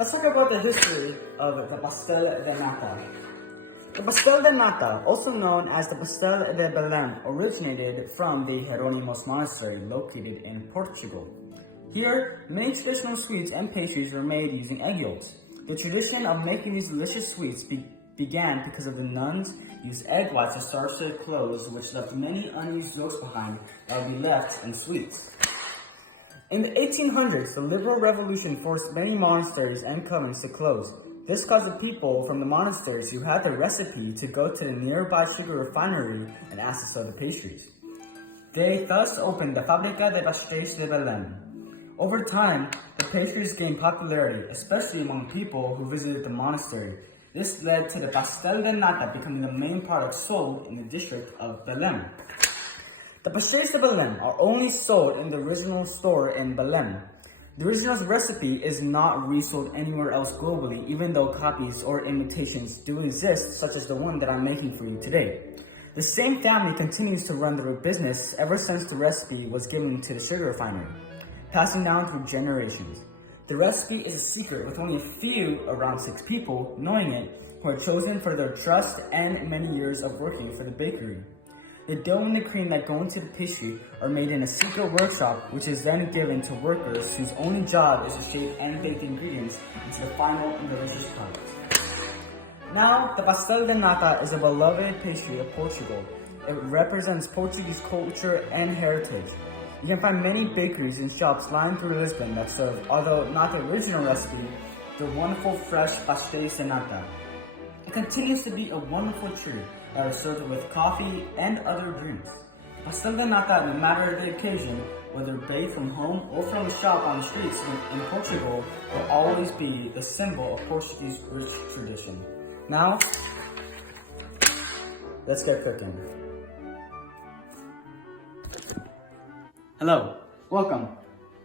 Let's talk about the history of the Pastel De Nata. The Pastel De Nata, also known as the Pastel de Belém, originated from the Jerónimos Monastery located in Portugal. Here, many traditional sweets and pastries were made using egg yolks. The tradition of making these delicious sweets began because of the nuns used egg whites to starch their clothes, which left many unused yolks behind that would be left in sweets. In the 1800s, the liberal revolution forced many monasteries and convents to close. This caused the people from the monasteries who had the recipe to go to the nearby sugar refinery and ask to sell the pastries. They thus opened the Fábrica de Pastéis de Belém. Over time, the pastries gained popularity, especially among people who visited the monastery. This led to the Pastel de Nata becoming the main product sold in the district of Belém. The Pastéis de Belém are only sold in the original store in Belém. The original recipe is not resold anywhere else globally, even though copies or imitations do exist, such as the one that I'm making for you today. The same family continues to run their business ever since the recipe was given to the sugar refinery, passing down through generations. The recipe is a secret with only a few, around 6 people, knowing it, who are chosen for their trust and many years of working for the bakery. The dough and the cream that go into the pastry are made in a secret workshop, which is then given to workers whose only job is to shape and bake the ingredients into the final and delicious product. Now, the Pastel de Nata is a beloved pastry of Portugal. It represents Portuguese culture and heritage. You can find many bakeries and shops lined through Lisbon that serve, although not the original recipe, the wonderful fresh pastéis de nata. It continues to be a wonderful treat that is served with coffee and other drinks. Pastel de nata, no matter the occasion, whether baked from home or from a shop on the streets in Portugal, will always be the symbol of Portuguese rich tradition. Now, let's get cooking. Hello, welcome.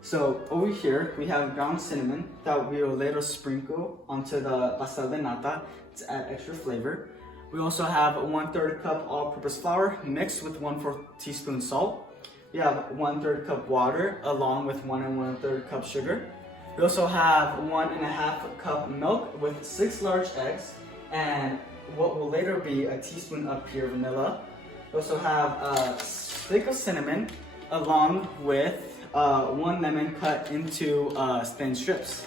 So over here we have ground cinnamon that we will later sprinkle onto the pastel de nata to add extra flavor. We also have 1/3 cup all-purpose flour mixed with 1/4 teaspoon salt. We have 1/3 cup water along with 1 1/3 cup sugar. We also have 1.5 cup milk with 6 large eggs and what will later be a teaspoon of pure vanilla. We also have a stick of cinnamon along with 1 lemon cut into thin strips.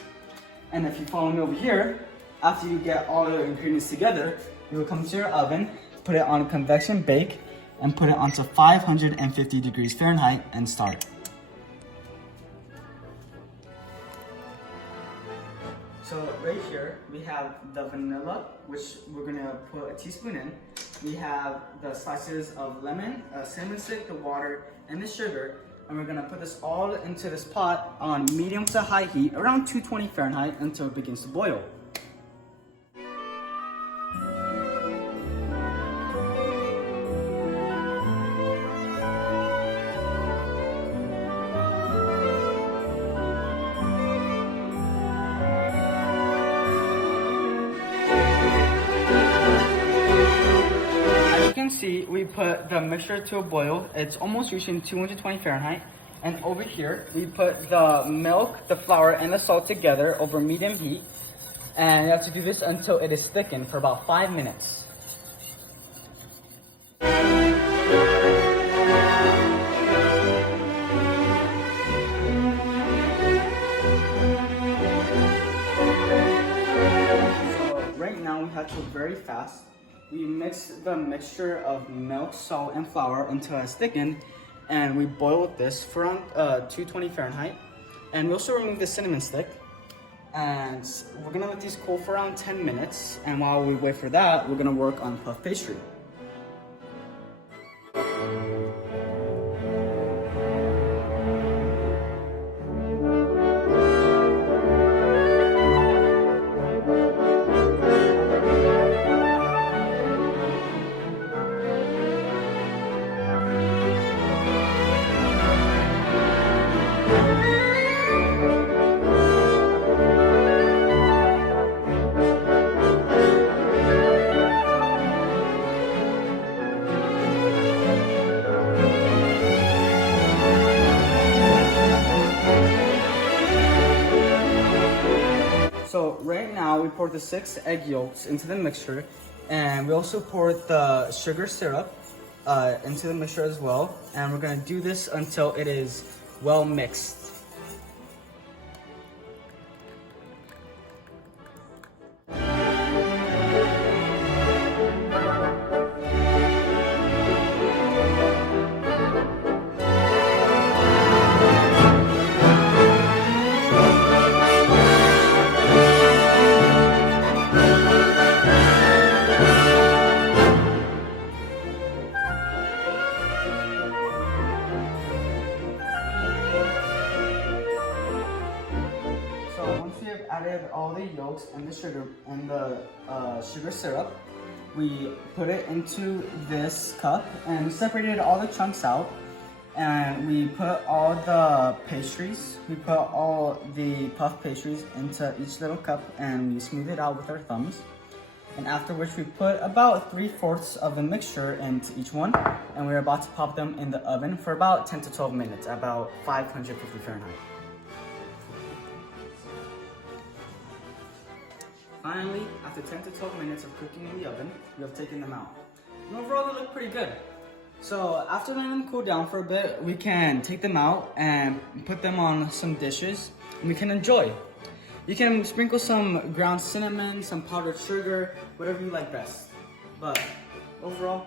And if you follow me over here, after you get all your ingredients together, you will come to your oven, put it on convection bake, and put it onto 550 degrees Fahrenheit and start. So right here, we have the vanilla, which we're gonna put a teaspoon in. We have the slices of lemon, cinnamon stick, the water, and the sugar. And we're gonna put this all into this pot on medium to high heat, around 220 Fahrenheit, until it begins to boil. See, we put the mixture to a boil. It's almost reaching 220 Fahrenheit. And over here, we put the milk, the flour, and the salt together over medium heat. And you have to do this until it is thickened for about 5 minutes. So right now we have to go very fast. We mix the mixture of milk, salt, and flour until it's thickened, and we boil this for around 220 Fahrenheit. And we also remove the cinnamon stick, and we're gonna let these cool for around 10 minutes. And while we wait for that, we're gonna work on puff pastry. So right now we pour the 6 egg yolks into the mixture, and we also pour the sugar syrup into the mixture as well. And we're gonna do this until it is well mixed. So once we have added all the yolks and the sugar syrup, we put it into this cup and we separated all the chunks out, and we put all the pastries, we put all the puff pastries into each little cup, and we smooth it out with our thumbs. And after which we put about 3/4 of the mixture into each one, and we're about to pop them in the oven for about 10 to 12 minutes, about 550 Fahrenheit. Finally, after 10 to 12 minutes of cooking in the oven, we have taken them out. And overall, they look pretty good. So after letting them cool down for a bit, we can take them out and put them on some dishes, and we can enjoy. You can sprinkle some ground cinnamon, some powdered sugar, whatever you like best. But overall,